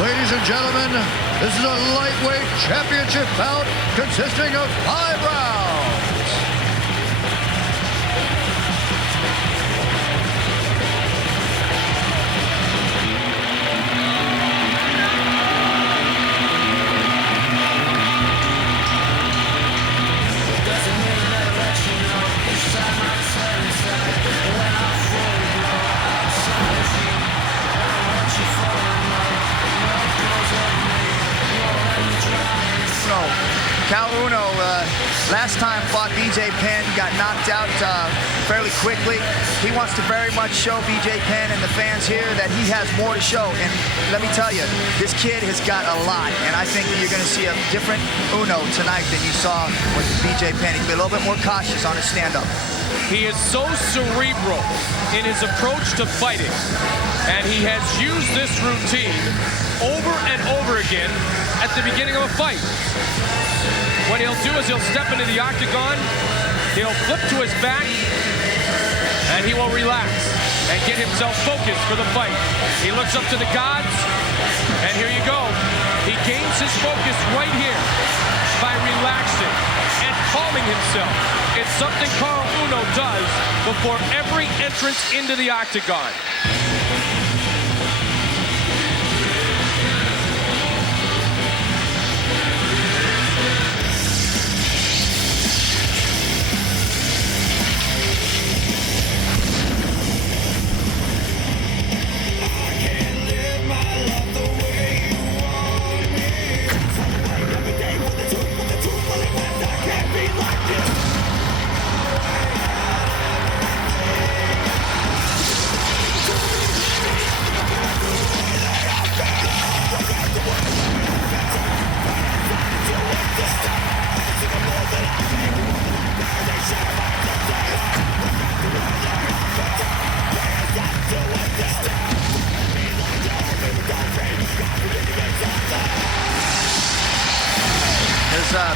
Ladies and gentlemen, this is a lightweight championship bout consisting of 5 rounds. Caol Uno last time fought BJ Penn, got knocked out fairly quickly. He wants to very much show BJ Penn and the fans here that he has more to show. And let me tell you, this kid has got a lot. And I think you're going to see a different Uno tonight than you saw with BJ Penn. He'll be a little bit more cautious on his stand-up. He is so cerebral in his approach to fighting. And he has used this routine over and over again at the beginning of a fight. What he'll do is he'll step into the octagon, he'll flip to his back, and he will relax and get himself focused for the fight. He looks up to the gods, and here you go. He gains his focus right here by relaxing and calming himself. It's something Caol Uno does before every entrance into the octagon.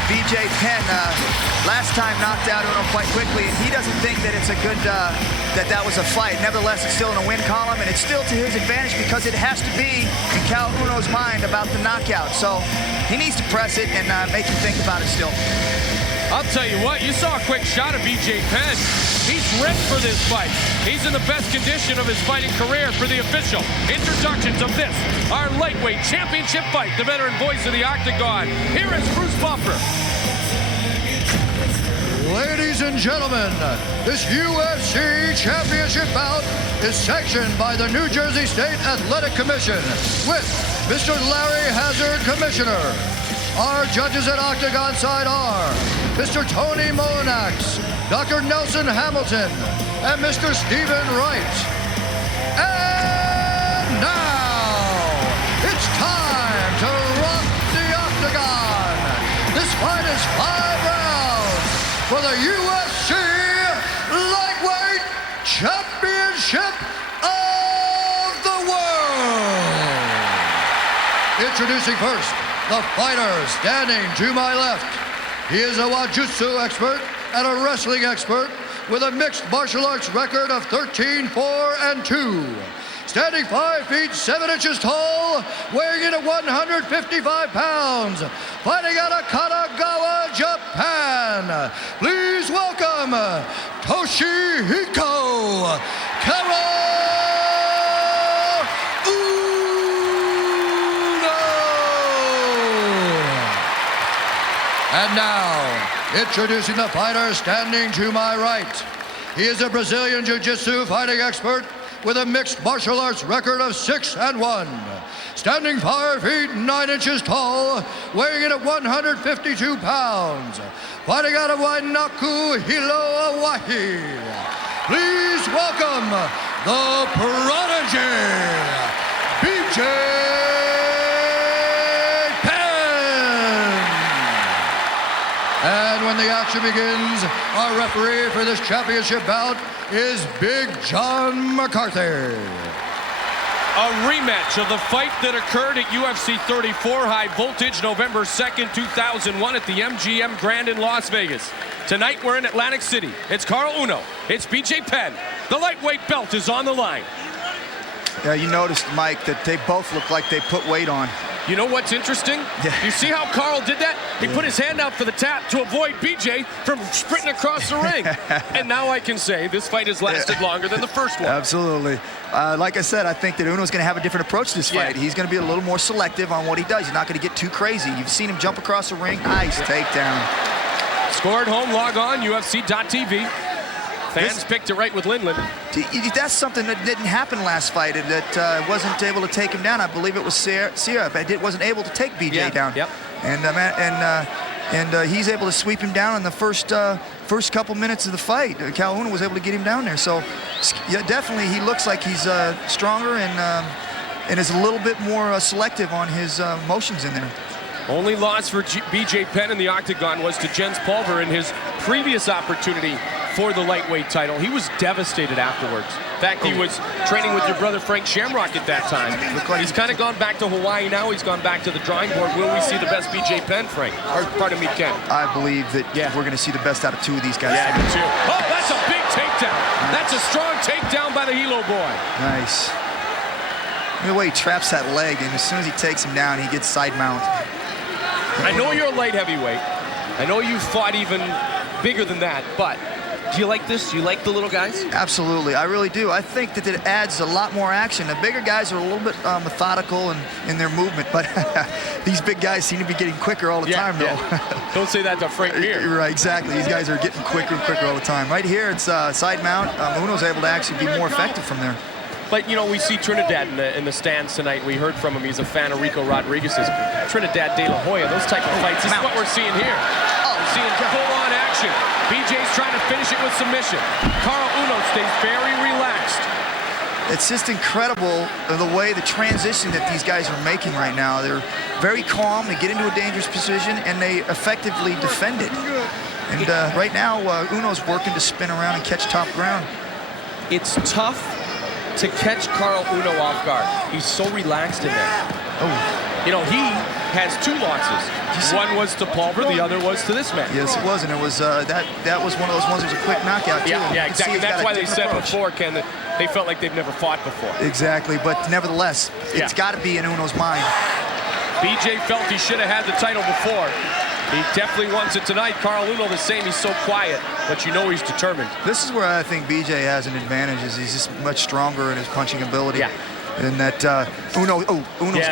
BJ Penn last time knocked out Uno quite quickly, and he doesn't think that it's a good, that was a fight. Nevertheless, it's still in a win column, and it's still to his advantage because it has to be in Caol Uno's mind about the knockout. So he needs to press it and make him think about it still. I'll tell you what, you saw a quick shot of BJ Penn. He's ready for this fight. He's in the best condition of his fighting career for the official introductions of this, our lightweight championship fight. The veteran voice of the octagon. Here is Bruce Buffer. Ladies and gentlemen, this UFC championship bout is sanctioned by the New Jersey State Athletic Commission with Mr. Larry Hazard, Commissioner. Our judges at Octagon side are Mr. Tony Molinax, Dr. Nelson Hamilton, and Mr. Stephen Wright. And now, it's time to rock the Octagon. This fight is 5 rounds for the UFC Lightweight Championship of the World. Introducing first, the fighter standing to my left. He is a Jiu-Jitsu expert and a wrestling expert with a mixed martial arts record of 13-4-2. Standing 5 feet 7 inches tall, weighing in at 155 pounds. Fighting out of Kanagawa, Japan. Please welcome Toshihiko Caol Uno. And now, introducing the fighter standing to my right. He is a Brazilian Jiu-Jitsu fighting expert with a mixed martial arts record of 6-1. Standing 5 feet 9 inches tall, weighing in at 152 pounds. Fighting out of Wainaku, Hilo, Hawaii. Please welcome the prodigy, BJ And when the action begins, our referee for this championship bout is Big John McCarthy. A rematch of the fight that occurred at UFC 34 High Voltage November 2nd, 2001 at the MGM Grand in Las Vegas. Tonight we're in Atlantic City. It's Caol Uno. It's BJ Penn. The lightweight belt is on the line. Yeah, you noticed, Mike, that they both look like they put weight on. You know what's interesting? Yeah. You see how Carl did that? He put his hand out for the tap to avoid BJ from sprinting across the ring. And now I can say this fight has lasted longer than the first one. Absolutely. Like I said, I think that Uno's going to have a different approach to this fight. He's going to be a little more selective on what he does. He's not going to get too crazy. You've seen him jump across the ring. Nice takedown. Score at home, log on, UFC.tv. Fans picked it right with Lindland. That's something that didn't happen last fight, that wasn't able to take him down. I believe it was Sierra, but it wasn't able to take BJ down. Yep. And he's able to sweep him down in the first couple minutes of the fight. Caol Uno was able to get him down there. So, yeah, definitely he looks like he's stronger and is a little bit more selective on his motions in there. Only loss for BJ Penn in the octagon was to Jens Pulver in his previous opportunity for the lightweight title. He was devastated afterwards. In fact, he was training with your brother Frank Shamrock at that time. He's kind of gone back to Hawaii now. He's gone back to the drawing board. Will we see the best BJ Penn, Frank? Or, pardon me, Ken? I believe that we're going to see the best out of two of these guys. Yeah, me too. Oh, that's a big takedown. That's a strong takedown by the Hilo boy. Nice. Look at the way he traps that leg, and as soon as he takes him down, he gets side mount. I know you're a light heavyweight. I know you fought even bigger than that, but do you like this? Do you like the little guys? Absolutely, I really do. I think that it adds a lot more action. The bigger guys are a little bit methodical in their movement, but these big guys seem to be getting quicker all the time, though. Don't say that to Frank Mir. Right, exactly. These guys are getting quicker and quicker all the time. Right here, it's side mount. Uno's able to actually be more effective from there. But, you know, we see Trinidad in the stands tonight. We heard from him. He's a fan of Rico Rodriguez's. Trinidad De La Hoya, those type of fights. This is what we're seeing here. We're seeing full-on action. BJ's trying to finish it with submission. Caol Uno stays very relaxed. It's just incredible the way the transition that these guys are making right now. They're very calm. They get into a dangerous position, and they effectively defend it. And right now, Uno's working to spin around and catch top ground. It's tough to catch Caol Uno off guard. He's so relaxed in there. Oh. You know, he has two losses. One was to Pulver, the other was to this man. Yes, it was, and it was that was one of those ones that was a quick knockout too. Yeah, exactly. That's why they said before, Ken, that they felt like they've never fought before. Exactly, but nevertheless, it's got to be in Uno's mind. BJ felt he should have had the title before. He definitely wants it tonight. Caol Uno the same. He's so quiet, but you know he's determined. This is where I think BJ has an advantage. Is he's just much stronger in his punching ability. Yeah. And that Uno's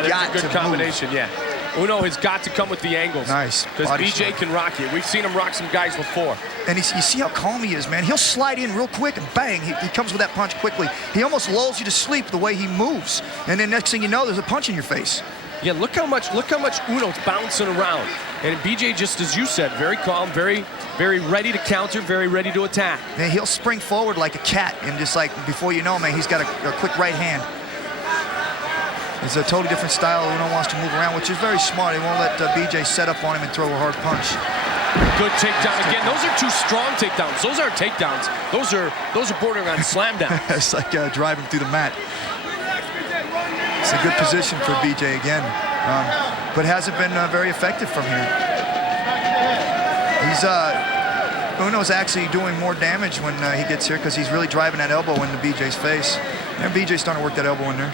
got a good combination. Move. Yeah. Uno has got to come with the angles. Nice. Because BJ can rock you. We've seen him rock some guys before. And you see how calm he is, man. He'll slide in real quick and bang. He comes with that punch quickly. He almost lulls you to sleep the way he moves. And then next thing you know, there's a punch in your face. Yeah, look how much Uno's bouncing around. And BJ, just as you said, very calm, very ready to counter, very ready to attack. Man, he'll spring forward like a cat, and just like before you know, man, he's got a quick right hand. It's a totally different style. Uno wants to move around, which is very smart. He won't let BJ set up on him and throw a hard punch. Good takedown again. Those are two strong takedowns. Those aren't takedowns. Those are bordering on slam downs. It's like driving through the mat. It's a good position for BJ again, but hasn't been very effective from here. Uno's actually doing more damage when he gets here because he's really driving that elbow into BJ's face. And BJ's starting to work that elbow in there.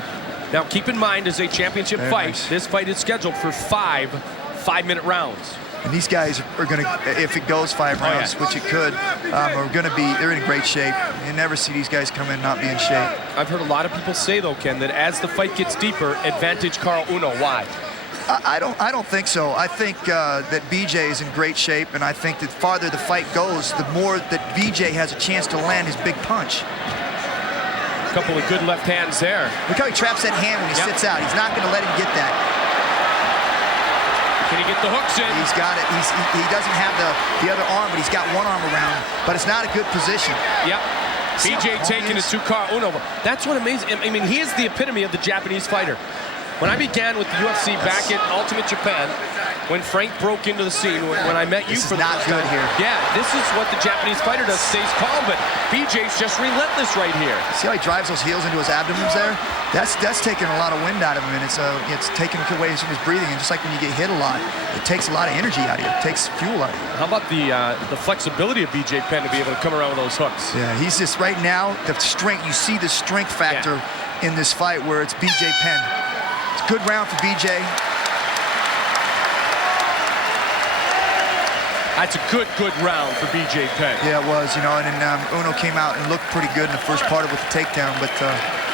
Now keep in mind, as a championship fight, this fight is scheduled for 5 5-minute rounds. And these guys are going to, if it goes 5 rounds, which it could, they're in great shape. You never see these guys come in and not be in shape. I've heard a lot of people say, though, Ken, that as the fight gets deeper, advantage Caol Uno. Why? I don't think so. I think that BJ is in great shape, and I think that farther the fight goes, the more that BJ has a chance to land his big punch. A couple of good left hands there. Look how he traps that hand when he sits out. He's not going to let him get that. Can he get the hooks in? He's got it. He doesn't have the other arm, but he's got one arm around him. But it's not a good position. Yep. BJ taking it to Caol Uno. That's what amazing. I mean, he is the epitome of the Japanese fighter. When I began with the UFC back in Ultimate Japan, when Frank broke into the scene, when I met you for the first time. Here. Yeah, this is what the Japanese fighter does. Stays calm, but BJ's just relentless right here. See how he drives those heels into his abdomens there? That's taking a lot of wind out of him, and it's taking away from his breathing. And just like when you get hit a lot, it takes a lot of energy out of you. It takes fuel out of you. How about the flexibility of BJ Penn to be able to come around with those hooks? Yeah, he's just right now the strength. You see the strength factor in this fight where it's BJ Penn. It's a good round for BJ. That's a good round for BJ Penn. Yeah, it was, you know, and then Uno came out and looked pretty good in the first part of it with the takedown, but...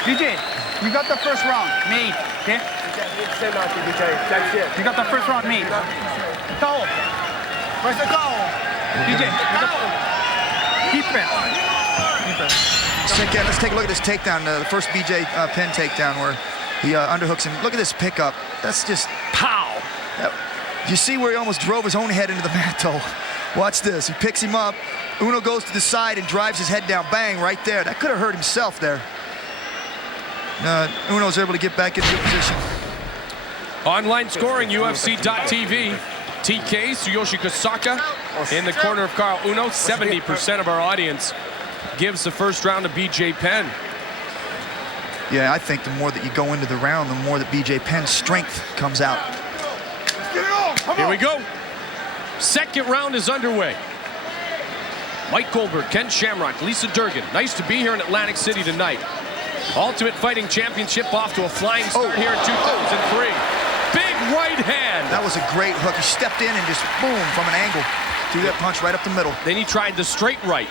BJ, you got the first round made, okay? You got the first round made. Caol. Where's the Caol? BJ, keep it. Let's take a look at this takedown, the first BJ Penn takedown where he underhooks him. Look at this pickup. That's just pow. You see where he almost drove his own head into the mat, though. Watch this. He picks him up. Uno goes to the side and drives his head down. Bang, right there. That could have hurt himself there. Uno's able to get back into good position. Online scoring, UFC.tv. TK, Tsuyoshi Kosaka in the corner of Caol Uno. 70% of our audience gives the first round to BJ Penn. Yeah, I think the more that you go into the round, the more that BJ Penn's strength comes out. Here we go. Second round is underway. Mike Goldberg, Ken Shamrock, Lisa Durgan. Nice to be here in Atlantic City tonight. Ultimate Fighting Championship off to a flying start here in 2003. Big right hand. That was a great hook. He stepped in and just boom from an angle. Threw that punch right up the middle. Then he tried the straight right.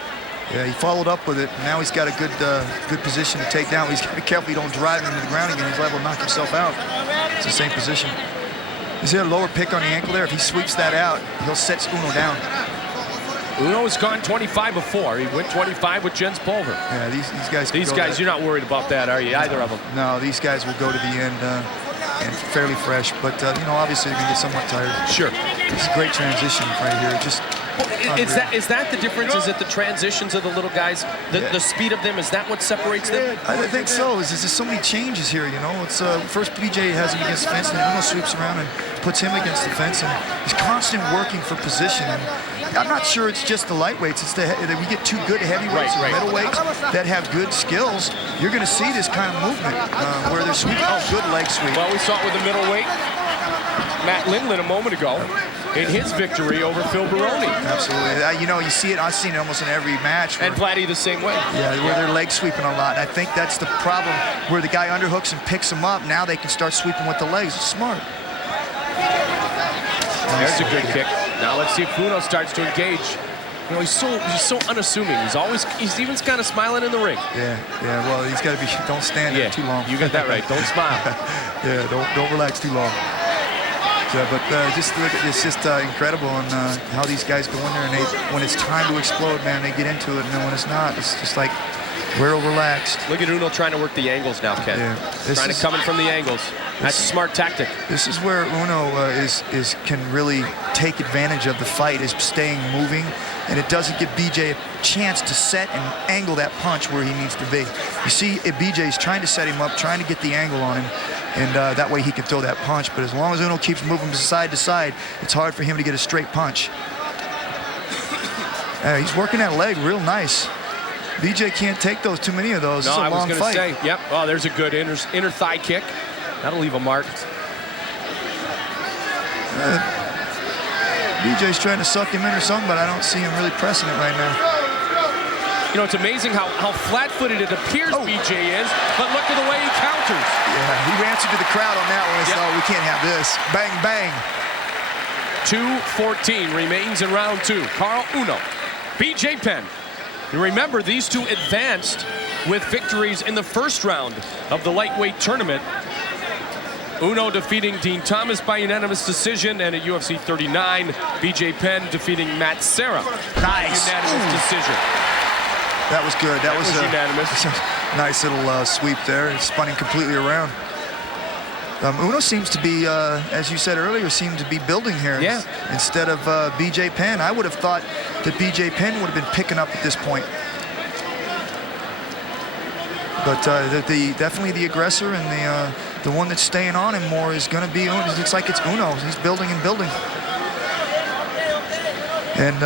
Yeah, he followed up with it. Now he's got a good position to take down. He's got to be careful he don't drive him into the ground again. He's liable to knock himself out. It's the same position. Is there a lower pick on the ankle there? If he sweeps that out, he'll set Uno down. Uno has gone 25 before. He went 25 with Jens Pulver. Yeah, these guys. These guys, you're not worried about that, are you? Either of them? No, these guys will go to the end and fairly fresh. But you know, obviously they're gonna get somewhat tired. Sure. It's a great transition right here. Just. Is that the difference? Is it the transitions of the little guys, the speed of them? Is that what separates them? I think so. There's just so many changes here, you know. It's first BJ has him against the fence, and then Uno sweeps around and puts him against the fence, and he's constant working for position. And I'm not sure it's just the lightweights. It's that we get two good heavyweights and middleweights that have good skills. You're going to see this kind of movement where they're sweeping. Oh, good leg sweep. Well, we saw it with the middleweight. Matt Lindland a moment ago in his victory over Phil Baroni. Absolutely. You know, you see it. I've seen it almost in every match. And Vladdy the same way. Yeah, where they're leg sweeping a lot. And I think that's the problem where the guy underhooks and picks him up. Now they can start sweeping with the legs. It's smart. There's a good kick. Now let's see if Uno starts to engage. You know, he's so unassuming. He's even kind of smiling in the ring. Yeah. Well, he's got to be. Don't stand there too long. You got that right. Don't smile. Yeah. Don't relax too long. But just look at this, just incredible on how these guys go in there, and when it's time to explode, man, they get into it, and then when it's not, it's just like real relaxed. Look at Uno trying to work the angles now, Ken. Yeah. Trying to come in from the angles. That's a smart tactic. This is where Uno can really take advantage of the fight, is staying moving, and it doesn't give BJ a chance to set and angle that punch where he needs to be. You see, BJ's trying to set him up, trying to get the angle on him, and that way he can throw that punch. But as long as Uno keeps moving from side to side, it's hard for him to get a straight punch. He's working that leg real nice. BJ can't take too many of those. No, I was going to say, yep. Oh, there's a good inner thigh kick. That'll leave a mark. BJ's trying to suck him in or something, but I don't see him really pressing it right now. You know, it's amazing how flat-footed it appears BJ is, but look at the way he counters. Yeah, he answered to the crowd on that one. He said, oh, we can't have this. Bang, bang. 2:14 remains in round two. Caol Uno, BJ Penn. You remember, these two advanced with victories in the first round of the lightweight tournament. Uno defeating Dean Thomas by unanimous decision, and at UFC 39, BJ Penn defeating Matt Serra. Nice. Unanimous decision. That was good. That was unanimous. Nice little sweep there. It's spun him completely around. Uno seems to be, as you said earlier, seemed to be building here. Yeah. Instead of BJ Penn. I would have thought that BJ Penn would have been picking up at this point. But definitely the aggressor and the one that's staying on him more is going to be, it looks like it's Uno. He's building and building. And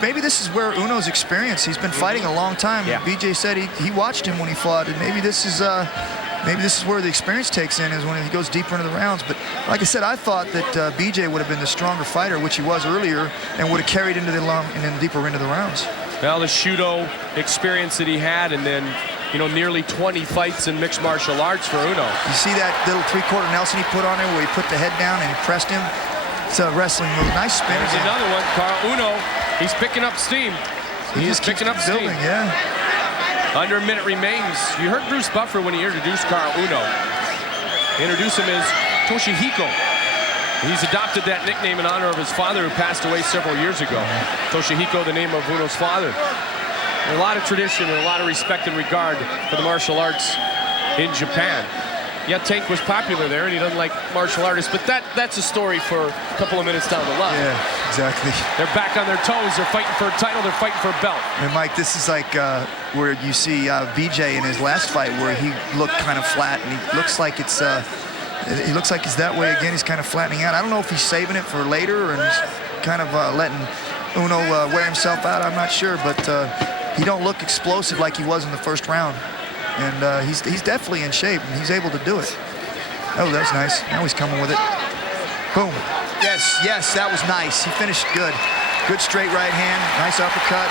maybe this is where Uno's experience. He's been fighting a long time. Yeah. BJ said he watched him when he fought, and maybe this is where the experience takes in, is when he goes deeper into the rounds. But like I said, I thought that BJ would have been the stronger fighter, which he was earlier, and would have carried into the deeper into the rounds. Well, the Shudo experience that he had, and then you know, nearly 20 fights in mixed martial arts for Uno. You see that little three-quarter Nelson he put on him where he put the head down and pressed him? It's a wrestling move. Nice spin. There's another one. Caol Uno, he's picking up steam. He's picking up steam. Yeah. Under a minute remains. You heard Bruce Buffer when he introduced Caol Uno. He introduced him as Toshihiko. He's adopted that nickname in honor of his father, who passed away several years ago. Toshihiko, the name of Uno's father. A lot of tradition and a lot of respect and regard for the martial arts in Japan. Yeah, Tank was popular there, and he doesn't like martial artists, but that's a story for a couple of minutes down the line. Yeah, exactly. They're back on their toes. They're fighting for a title. They're fighting for a belt. And Mike, this is like where you see BJ in his last fight, where he looked kind of flat, and he looks like it's. He looks like he's that way again. He's kind of flattening out. I don't know if he's saving it for later, or he's kind of letting Uno wear himself out. I'm not sure, but he don't look explosive like he was in the first round. And he's definitely in shape, and he's able to do it. Oh, that's nice. Now he's coming with it. Boom. Yes, yes, that was nice. He finished good. Good straight right hand. Nice uppercut.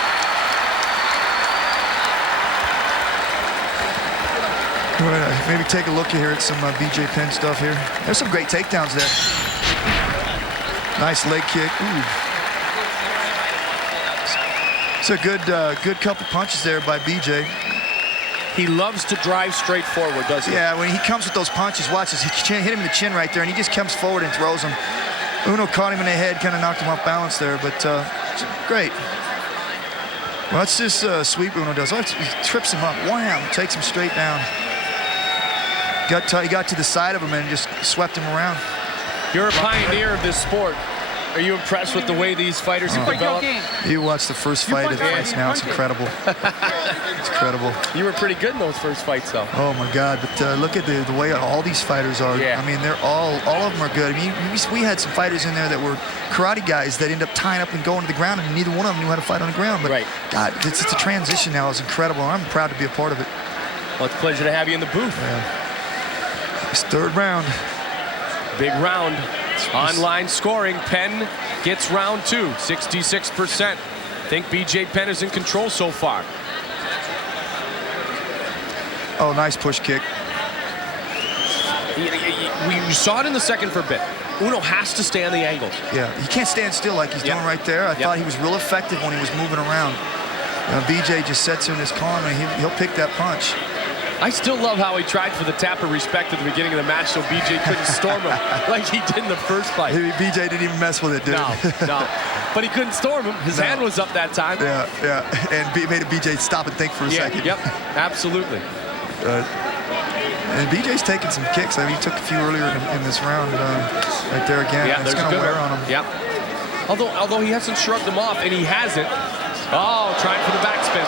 Maybe take a look here at some BJ Penn stuff here. There's some great takedowns there. Nice leg kick. Ooh. It's a good couple punches there by BJ. He loves to drive straight forward, doesn't he? Yeah, when he comes with those punches, watch this. He hit him in the chin right there, and he just comes forward and throws him. Uno caught him in the head, kind of knocked him off balance there, but great. Well, that's just sweep Uno does. Oh, he trips him up. Wham! Takes him straight down. He got to the side of him and just swept him around. You're a pioneer of this sport. Are you impressed with the way these fighters have developed? You watch the first fight of the fights now. It's incredible. It's incredible. You were pretty good in those first fights, though. Oh, my God. But look at the way all these fighters are. Yeah. I mean, they're all of them are good. I mean, we had some fighters in there that were karate guys that end up tying up and going to the ground, and neither one of them knew how to fight on the ground. But, right. God, it's a transition now. It's incredible. I'm proud to be a part of it. Well, it's a pleasure to have you in the booth. Yeah. It's third round. Big round. Online scoring. Penn gets round 2, 66%. Think BJ Penn is in control so far. Oh, nice push kick. We saw it in the second for a bit. Uno has to stay on the angles. Yeah, he can't stand still like he's doing right there. I thought he was real effective when he was moving around. BJ just sets in his corner, and he'll pick that punch. I still love how he tried for the tap of respect at the beginning of the match so BJ couldn't storm him like he did in the first fight. BJ didn't even mess with it, dude. No. But he couldn't storm him. His hand was up that time. Yeah. And made BJ stop and think for a second. Yep, absolutely. And BJ's taking some kicks. I mean, he took a few earlier in this round. Right there again. Yeah, it's going to wear on him. Yep. Although he hasn't shrugged him off, and he hasn't. Oh, trying for the backspin.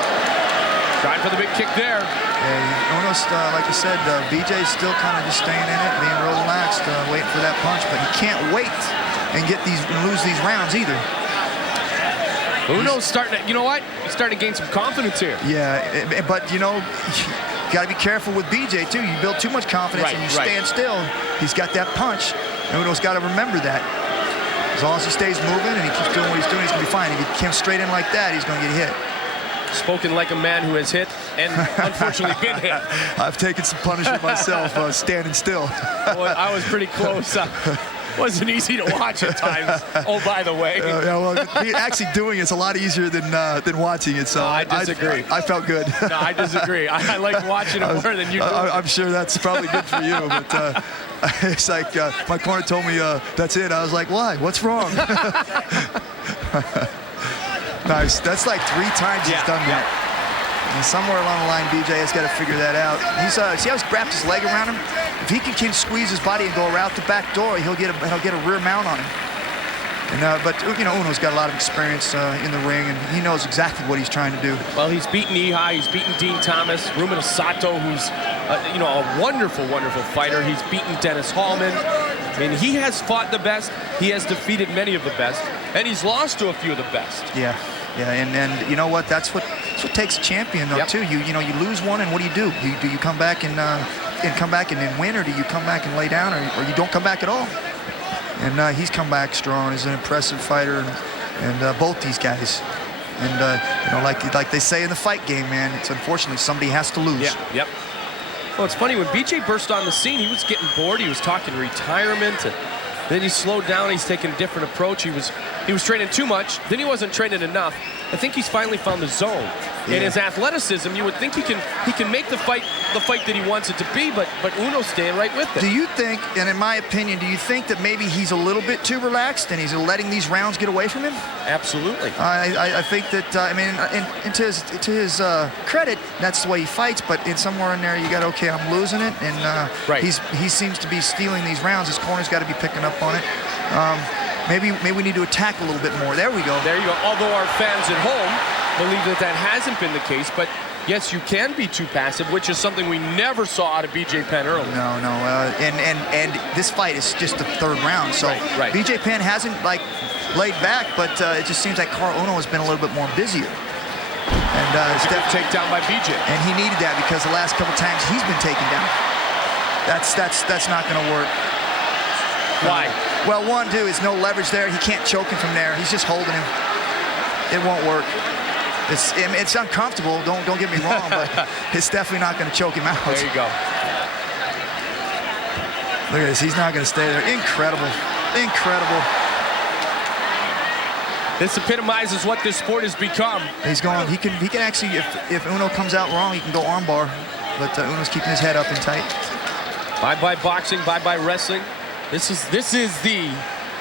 Trying for the big kick there. Yeah, almost, like you said, BJ's still kind of just staying in it, being real relaxed, waiting for that punch, but he can't wait and lose these rounds either. Uno's starting to, you know what? He's starting to gain some confidence here. Yeah, but, you know, you got to be careful with BJ, too. You build too much confidence and you stand still. He's got that punch. Uno's got to remember that. As long as he stays moving and he keeps doing what he's doing, he's going to be fine. If he comes straight in like that, he's going to get hit. Spoken like a man who has hit and unfortunately been hit. I've taken some punishment myself standing still. Boy, I was pretty close. Wasn't easy to watch at times. Oh, by the way. Well, actually doing it's a lot easier than watching it. So I disagree. I felt good. No, I disagree. I like watching it more than you do. I'm sure that's probably good for you, but it's like my corner told me that's it. I was like, why? What's wrong? Nice. That's like 3 times he's done that. And somewhere along the line, BJ has got to figure that out. He's see how he's wrapped his leg around him? If he can squeeze his body and go around the back door, he'll get a rear mount on him. And but you know, Uno's got a lot of experience in the ring, and he knows exactly what he's trying to do. Well, he's beaten Ihai, he's beaten Dean Thomas, Rumina Sato, who's you know, a wonderful fighter. He's beaten Dennis Hallman. I mean, he has fought the best. He has defeated many of the best, and he's lost to a few of the best. Yeah, and you know what? That's what takes a champion, though, too. You know, you lose one, and what do? Do you come back and then win, or do you come back and lay down, or you don't come back at all? And he's come back strong. He's an impressive fighter, and both these guys. And you know, like they say in the fight game, man, it's unfortunately somebody has to lose. Yeah, yep. Well, it's funny, when BJ burst on the scene, he was getting bored. He was talking retirement, and then he slowed down. He's taking a different approach. He was training too much. Then he wasn't training enough. I think he's finally found the zone. In his athleticism, you would think he can make the fight that he wants it to be, but Uno's staying right with it. Do you think, and in my opinion, do you think that maybe he's a little bit too relaxed and he's letting these rounds get away from him? Absolutely. I think that, I mean, and to his credit, that's the way he fights, but somewhere in there you got, okay, I'm losing it, and he seems to be stealing these rounds. His corner's got to be picking up on it. Maybe we need to attack a little bit more. There we go. There you go. Although our fans at home believe that hasn't been the case, but yes, you can be too passive, which is something we never saw out of BJ Penn earlier. No, and this fight is just the third round, so right. BJ Penn hasn't laid back, but it just seems like Caol Uno has been a little bit more busier. And it's a good takedown by BJ. And he needed that because the last couple times he's been taken down. That's not going to work. Why? Well, one, two, is no leverage there. He can't choke him from there. He's just holding him. It won't work. It's uncomfortable. Don't get me wrong, but it's definitely not going to choke him out. There you go. Look at this. He's not going to stay there. Incredible. Incredible. This epitomizes what this sport has become. He's going. He can actually, if Uno comes out wrong, he can go armbar. But Uno's keeping his head up and tight. Bye-bye boxing. Bye-bye wrestling. This is the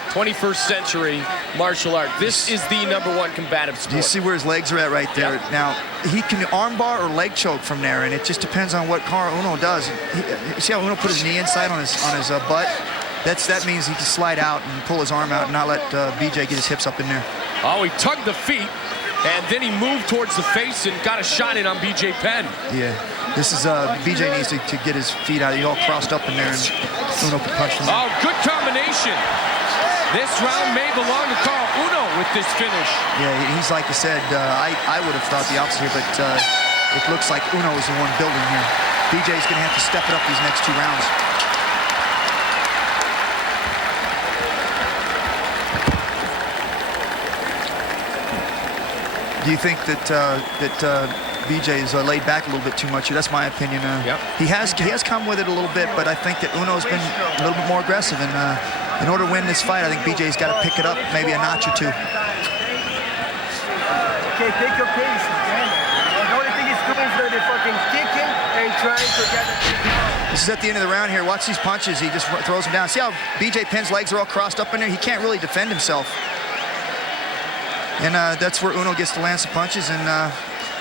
21st century martial art. This is the #1 combative sport. Do you see where his legs are at right there? Yep. Now, he can armbar or leg choke from there, and it just depends on what Caol Uno does. You see how Uno put his knee inside on his butt? That means he can slide out and pull his arm out and not let BJ get his hips up in there. Oh, he tugged the feet, and then he moved towards the face and got a shot in on BJ Penn. Yeah, this is BJ needs to get his feet out. He's all crossed up in there, and Uno can punch from there. Oh, good combination. This round may belong to Caol Uno with this finish. Yeah, he's like you said. I would have thought the opposite here, but it looks like Uno is the one building here. BJ's going to have to step it up these next 2 rounds. Do you think that BJ is laid back a little bit too much here? That's my opinion. Yep. He has come with it a little bit, but I think that Uno's been a little bit more aggressive. And in order to win this fight, I think BJ's got to pick it up maybe a notch or 2. Okay, take your pace, man. The only thing he's doing is going to be fucking kicking and trying to get it. This is at the end of the round here. Watch these punches. He just throws them down. See how BJ Penn's legs are all crossed up in there? He can't really defend himself. And that's where Uno gets to land some punches, and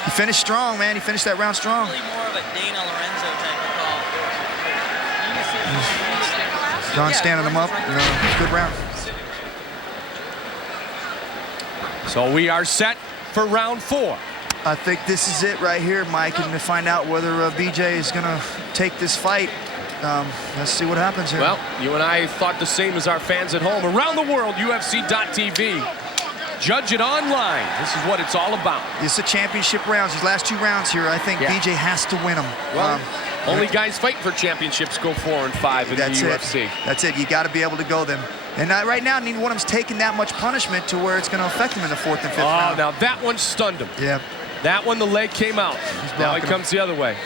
he finished strong, man. He finished that round strong. Really more of a Dana Lorenzo type of call. John standing him up. Good round. So we are set for round 4. I think this is it right here, Mike, and to find out whether BJ is going to take this fight. Let's see what happens here. Well, you and I thought the same as our fans at home. Around the world, UFC.tv. Judge it online. This is what it's all about. It's the championship rounds. These last 2 rounds here, I think BJ has to win them. Well, only guys fighting for championships go 4 and 5 in the UFC. That's it. You got to be able to go them. And right now, neither one of them's taking that much punishment to where it's going to affect him in the 4th and 5th round. Now that one stunned him. Yeah. That one, the leg came out. Now he comes the other way.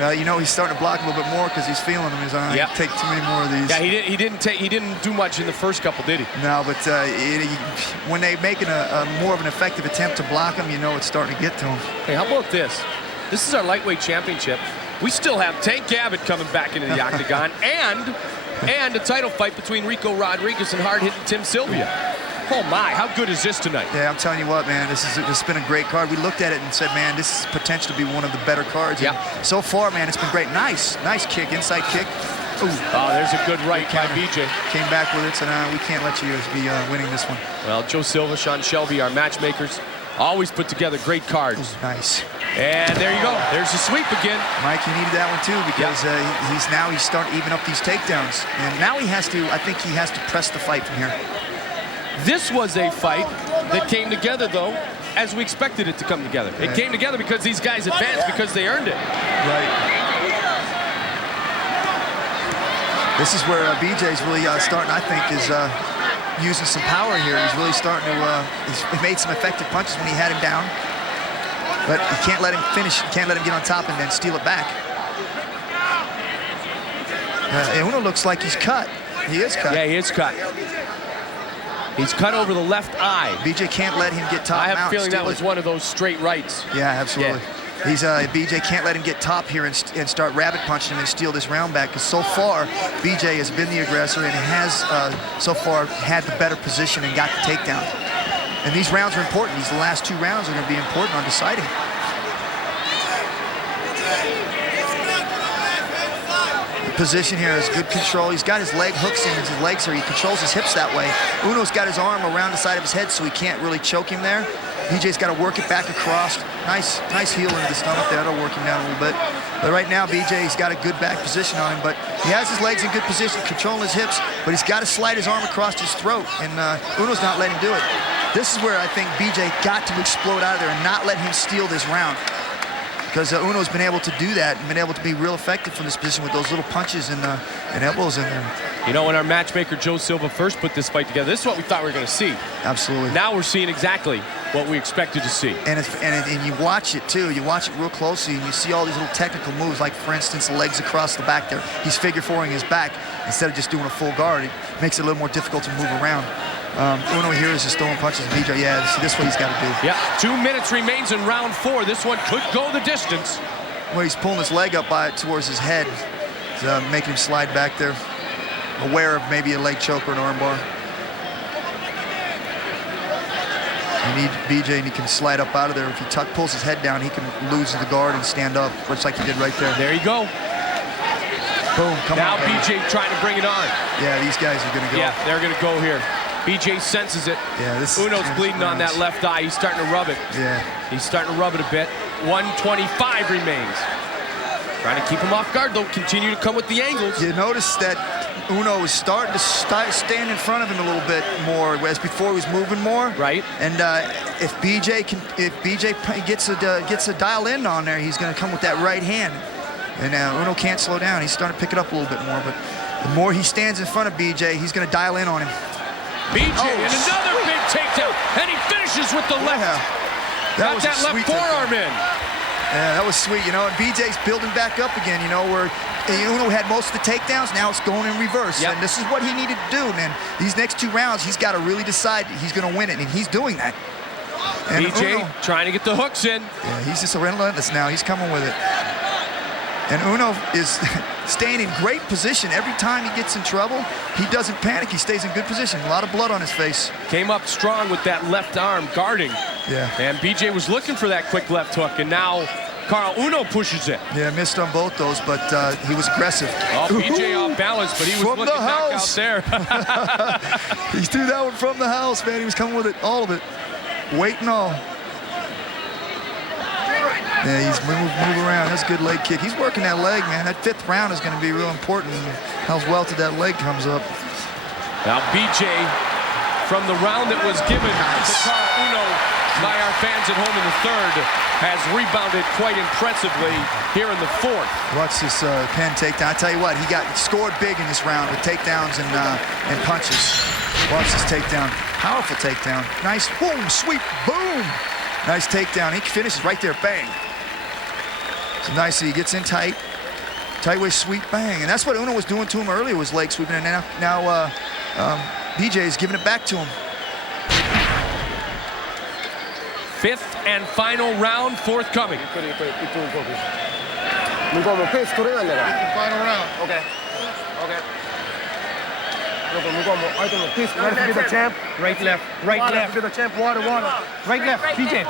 You know, he's starting to block a little bit more because he's feeling them. He's on. Take too many more of these. Yeah, he didn't do much in the first couple, did he? No, but when they making a more of an effective attempt to block him, you know it's starting to get to him. Hey, how about this? This is our lightweight championship. We still have Tank Abbott coming back into the octagon, and a title fight between Rico Rodriguez and hard-hitting Tim Sylvia. Oh my, how good is this tonight? Yeah, I'm telling you what, man, this has been a great card. We looked at it and said, man, this is potential to be one of the better cards. Yeah. And so far, man, it's been great. Nice kick, inside kick. Ooh. Oh, there's a good right by BJ. Came back with it, so we can't let you be winning this one. Well, Joe Silva, Sean Shelby, our matchmakers, always put together great cards. Ooh, nice. And there you go. There's the sweep again. Mike, he needed that one too because he's starting to even up these takedowns. And now I think he has to press the fight from here. This was a fight that came together, though, as we expected it to come together. It came together because these guys advanced, because they earned it. Right. This is where BJ's really starting, I think, is using some power here. He's really starting to, he's made some effective punches when he had him down. But you can't let him finish. You can't let him get on top and then steal it back. Uno looks like he's cut. He is cut. Yeah, he is cut. He's cut over the left eye. BJ can't let him get top. I have a feeling that was one of those straight rights. Yeah, absolutely. Yeah. He's BJ can't let him get top here and start rabbit punching him and steal this round back, because so far BJ has been the aggressor and has so far had the better position and got the takedown. And these rounds are important. These last 2 rounds are going to be important on deciding. The position here is good control. He's got his leg hooks in his legs here. He controls his hips that way. Uno's got his arm around the side of his head, so he can't really choke him there. BJ's got to work it back across. Nice heel into the stomach there. That'll work him down a little bit. But right now, BJ's got a good back position on him, but he has his legs in good position, controlling his hips, but he's got to slide his arm across his throat, and Uno's not letting him do it. This is where I think BJ got to explode out of there and not let him steal this round, because Uno's been able to do that and been able to be real effective from this position with those little punches and elbows in there. You know, when our matchmaker Joe Silva first put this fight together, this is what we thought we were going to see. Absolutely. Now we're seeing exactly what we expected to see. And you watch it too. You watch it real closely, and you see all these little technical moves, like for instance, the legs across the back there. He's figure four-ing his back instead of just doing a full guard. It makes it a little more difficult to move around. Uno here is just throwing punches. BJ, yeah, see, this is what he's got to do. Yeah, 2 minutes remains in round 4. This one could go the distance. Well, he's pulling his leg up towards his head, making him slide back there, aware of maybe a leg choke or an armbar. You need BJ, and he can slide up out of there. If he pulls his head down, he can lose the guard and stand up, much like he did right there. There you go. Boom, come now on, baby. BJ trying to bring it on. Yeah, these guys are going to go. Yeah, they're going to go here. BJ senses it. Yeah, this Uno's bleeding on that left eye. He's starting to rub it. Yeah. He's starting to rub it a bit. 125 remains. Trying to keep him off guard, though. Continue to come with the angles. You notice that Uno was starting to stand in front of him a little bit more, whereas before he was moving more. Right. And if BJ gets a dial in on there, he's going to come with that right hand. And Uno can't slow down. He's starting to pick it up a little bit more. But the more he stands in front of BJ, he's going to dial in on him. BJ and another big takedown, and he finishes with the left. Yeah. Got that left forearm in. Yeah, that was sweet, you know, and BJ's building back up again, you know, where Uno had most of the takedowns, now it's going in reverse. Yep. And this is what he needed to do, man. These next 2 rounds, he's got to really decide he's going to win it, and he's doing that. And BJ Uno, trying to get the hooks in. Yeah, he's just relentless now. He's coming with it. And Uno is staying in great position. Every time he gets in trouble, he doesn't panic. He stays in good position. A lot of blood on his face. Came up strong with that left arm guarding. Yeah. And BJ was looking for that quick left hook, and now Caol Uno pushes it. Yeah, missed on both those, but he was aggressive. Oh, BJ off balance, but he was looking back out there. He threw that one from the house, man. He was coming with it, all of it. Weight and all. Yeah, he's move around. That's a good leg kick. He's working that leg, man. That 5th round is going to be real important. How well to that leg comes up. Now BJ, from the round that was given to Caol Uno by our fans at home in the 3rd, has rebounded quite impressively here in the 4th. Watch this Penn takedown. I tell you what, he scored big in this round with takedowns and punches. Watch this takedown. Powerful takedown. Nice, boom, sweep, boom. Nice takedown. He finishes right there, bang. So nice, he gets in tight. Tight way sweep, bang. And that's what Uno was doing to him earlier, was leg sweeping. And now BJ is giving it back to him. 5th and final round forthcoming. Final round. Okay. Ready to be the champ? Right, left. Right, water, left. Be the champ. Water. Right, left. BJ.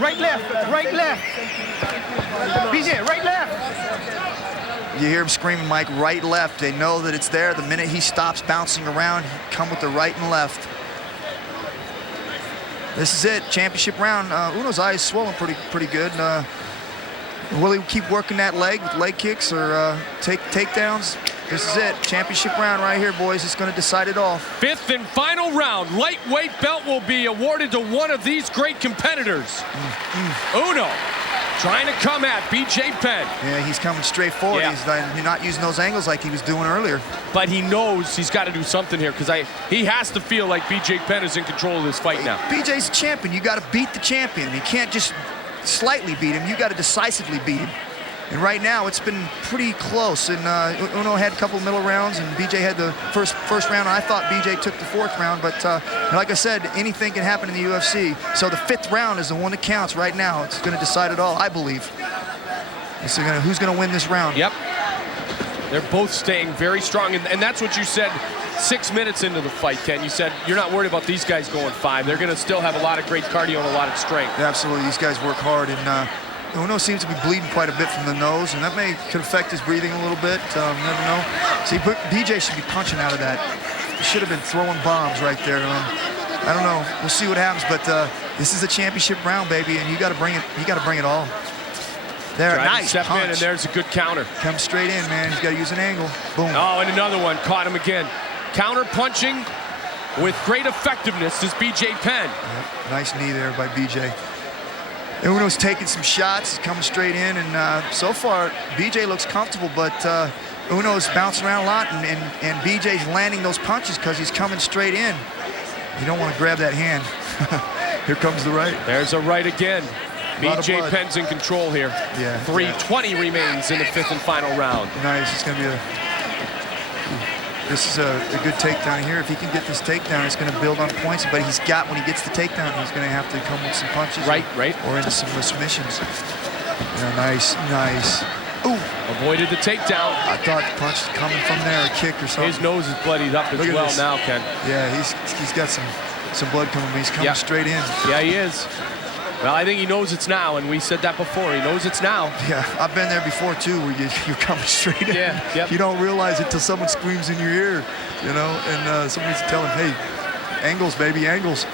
Right, left. BJ, right, left. You hear him screaming, Mike, right, left. They know that it's there. The minute he stops bouncing around, come with the right and left. This is it, championship round. Uno's eye is swollen pretty good. Will he keep working that leg with leg kicks or takedowns? This is it, championship round right here, boys. It's going to decide it all. 5th and final round. Lightweight belt will be awarded to one of these great competitors. Uno trying to come at BJ Penn. Yeah, he's coming straight forward. Yeah. He's not using those angles like he was doing earlier. But he knows he's got to do something here because he has to feel like BJ Penn is in control of this fight now. BJ's a champion. You got to beat the champion. You can't just slightly beat him. You got to decisively beat him. And right now, it's been pretty close. And Uno had a couple of middle rounds, and BJ had the first round. I thought BJ took the fourth round, but like I said, anything can happen in the UFC. So the fifth round is the one that counts right now. It's going to decide it all, I believe. Who's going to win this round? Yep. They're both staying very strong, and that's what you said 6 minutes into the fight, Ken. You said you're not worried about these guys going 5. They're going to still have a lot of great cardio and a lot of strength. Absolutely. These guys work hard, and Uno seems to be bleeding quite a bit from the nose, and that could affect his breathing a little bit. Never know. See, BJ should be punching out of that. He should have been throwing bombs right there. I don't know. We'll see what happens, but this is a championship round, baby, and you got to bring it. You got to bring it all. There, nice step punch. in, and there's a good counter. Comes straight in, man. He's got to use an angle. Boom. Oh, and another one. Caught him again. Counter punching with great effectiveness is BJ Penn. Yep. Nice knee there by BJ. Uno's taking some shots, coming straight in, and so far, BJ looks comfortable, but Uno's bouncing around a lot, and BJ's landing those punches because he's coming straight in. You don't want to grab that hand. Here comes the right. There's a right again. BJ Penn's in control here. Yeah. 3:20 remains in the 5th and final round. Nice. It's going to be This is a good takedown here. If he can get this takedown, it's going to build on points. But he's got, when he gets the takedown, he's going to have to come with some punches. Right. Or into some submissions. Yeah, nice. Ooh. Avoided the takedown. I thought the punch was coming from there, a kick or something. His nose is bloodied up as well now, Ken. Yeah, he's got some blood coming, but he's coming straight in. Yeah, he is. Well, I think he knows it's now, and we said that before. He knows it's now. Yeah, I've been there before, too, where you're coming straight in. Yeah, yep. You don't realize it till someone screams in your ear, you know, and somebody's telling, hey, angles, baby, angles.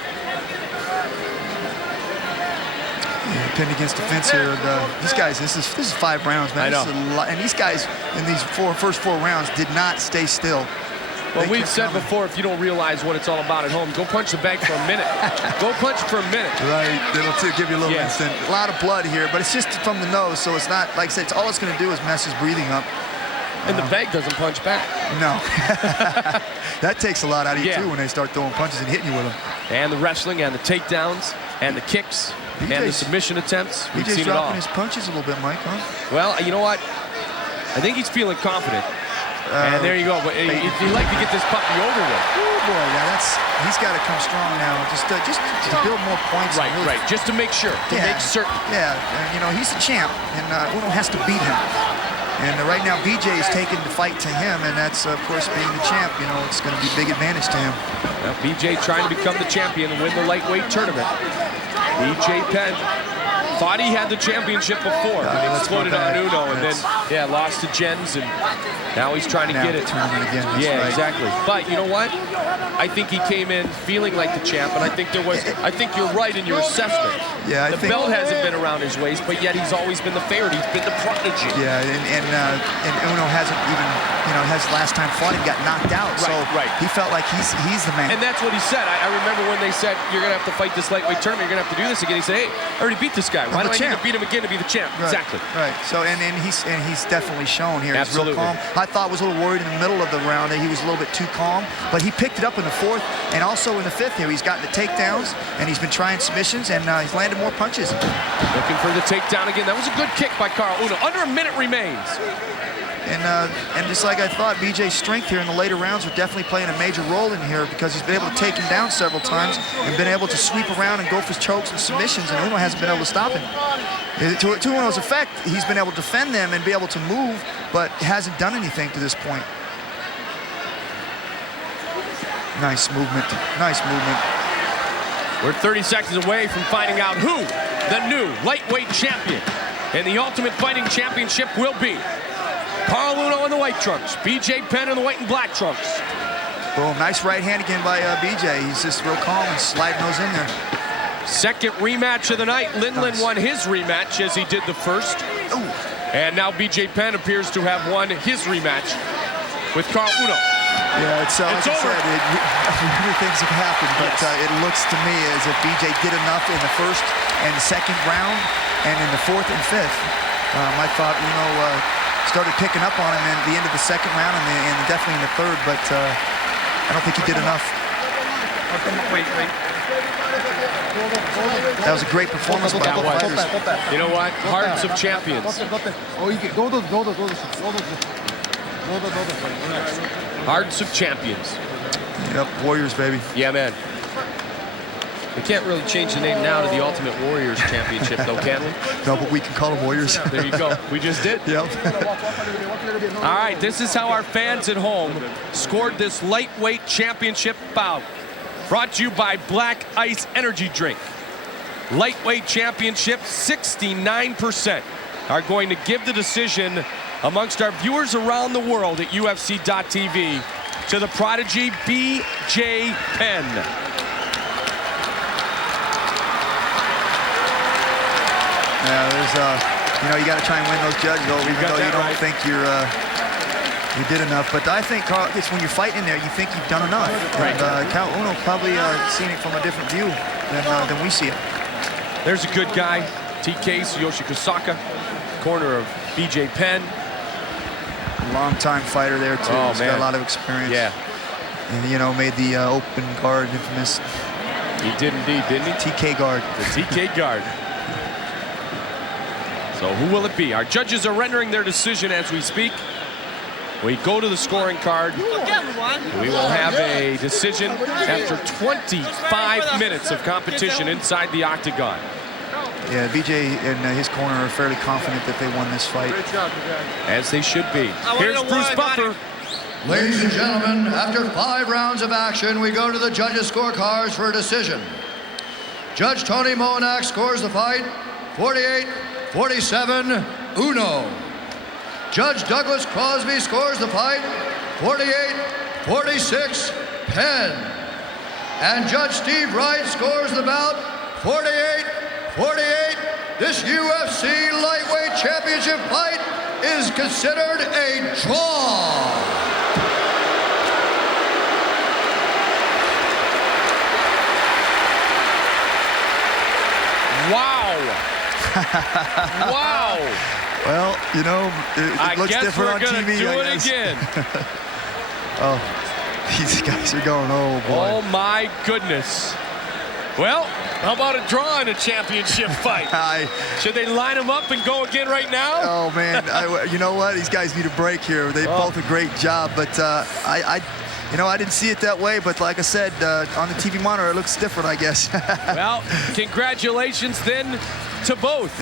Yeah, pinned against the fence here. And, these guys, this is 5 rounds, man. I know. This is a lot, and these guys in these first four rounds did not stay still. Well, we've said before, if you don't realize what it's all about at home, go punch the bag for a minute. Go punch for a minute. Right, it'll give you a little instant. A lot of blood here, but it's just from the nose, so it's not, like I said, all it's going to do is mess his breathing up. And the bag doesn't punch back. No. That takes a lot out of you, too, when they start throwing punches and hitting you with them. And the wrestling and the takedowns and the kicks and the submission attempts. We've seen it all. BJ's dropping his punches a little bit, Mike, huh? Well, you know what? I think he's feeling confident. And there you go. But if you'd like to get this puppy over with. Oh, boy, he's got to come strong now. Just to build more points. Right, really, just to make sure, to make certain. Yeah, you know, he's the champ, and Uno has to beat him. And right now, BJ is taking the fight to him, and that's, of course, being the champ. You know, it's going to be a big advantage to him. Now, BJ trying to become the champion and win the lightweight tournament. BJ Penn thought he had the championship before, but he exploded on Uno, and then, lost to Jens, and now he's trying to get it. Tournament again. Yeah, exactly. But you know what? I think he came in feeling like the champ, and I think you're right in your assessment. Yeah, the belt hasn't been around his waist, but yet he's always been the favorite. He's been the prodigy. Yeah, and Uno hasn't even, his last time fought him got knocked out, so he felt like he's the man. And that's what he said. I remember when they said, you're going to have to fight this lightweight tournament, you're going to have to do this again. He said, hey, I already beat this guy. Why do I need to beat him again to be the champ? Right. Exactly. Right. So, and he's definitely shown here. Absolutely. He's real calm. I thought was a little worried in the middle of the round that he was a little bit too calm, but he picked it up in the 4th and also in the 5th here. He's gotten the takedowns, and he's been trying submissions, and he's landed more punches. Looking for the takedown again. That was a good kick by Caol Uno. Under a minute remains. And just like I thought, BJ's strength here in the later rounds are definitely playing a major role in here because he's been able to take him down several times and been able to sweep around and go for chokes and submissions, and Uno hasn't been able to stop him. To Uno's effect, he's been able to defend them and be able to move, but hasn't done anything to this point. Nice movement. Nice movement. We're 30 seconds away from finding out who the new lightweight champion in the Ultimate Fighting Championship will be. Caol Uno in the white trunks, BJ Penn in the white and black trunks. Boom, nice right hand again by BJ. He's just real calm and sliding those in there. Second rematch of the night. Lindland won his rematch as he did the first. Ooh. And now BJ Penn appears to have won his rematch with Caol Uno. Yeah, it's like It's I over. said, many things have happened, but it looks to me as if BJ did enough in the first and second round, and in the fourth and fifth. I thought Uno started picking up on him at the end of the second round and definitely in the third, but I don't think he did enough. Wait. That was a great performance by both fighters. You know what? Hearts of champions. Hearts of champions. Yep, Warriors, baby. Yeah, man. We can't really change the name now to the Ultimate Warriors Championship, though, can we? No, but we can call them Warriors. There you go. We just did. Yep. All right, this is how our fans at home scored this lightweight championship bout. Brought to you by Black Ice Energy Drink. Lightweight championship, 69% are going to give the decision amongst our viewers around the world at UFC.tv to the prodigy BJ Penn. Yeah, there's, you got to try and win those judges, though, even though you don't think you did enough. But I think, Carl, it's when you're fighting in there, you think you've done enough. Right. And Caol Uno probably seen it from a different view than we see it. There's a good guy, TK Tsuyoshi Kosaka, corner of BJ Penn. Long-time fighter there, too. Oh, He's man. got a lot of experience. Yeah, And, made the open guard infamous. he did indeed, didn't he? TK guard. The TK guard. So who will it be? Our judges are rendering their decision as we speak. We go to the scoring card. We will have a decision after 25 minutes of competition inside the octagon. Yeah, BJ and his corner are fairly confident that they won this fight. As they should be. Here's Bruce Buffer. Ladies and gentlemen, after 5 rounds of action, we go to the judges' scorecards for a decision. Judge Tony Monac scores the fight 48-47 Uno. Judge Douglas Crosby scores the fight 48-46 Penn. And Judge Steve Wright scores the bout 48-48. This UFC lightweight championship fight is considered a draw. Wow. Wow. Well, it looks different on TV. I guess we're going to do it again. Oh, these guys are going, oh, boy. Oh, my goodness. Well, how about a draw in a championship fight? Should they line them up and go again right now? Oh, man. You know what? These guys need a break here. They both a great job, but I didn't see it that way, but like I said, on the TV monitor, it looks different, I guess. Well, congratulations then to both.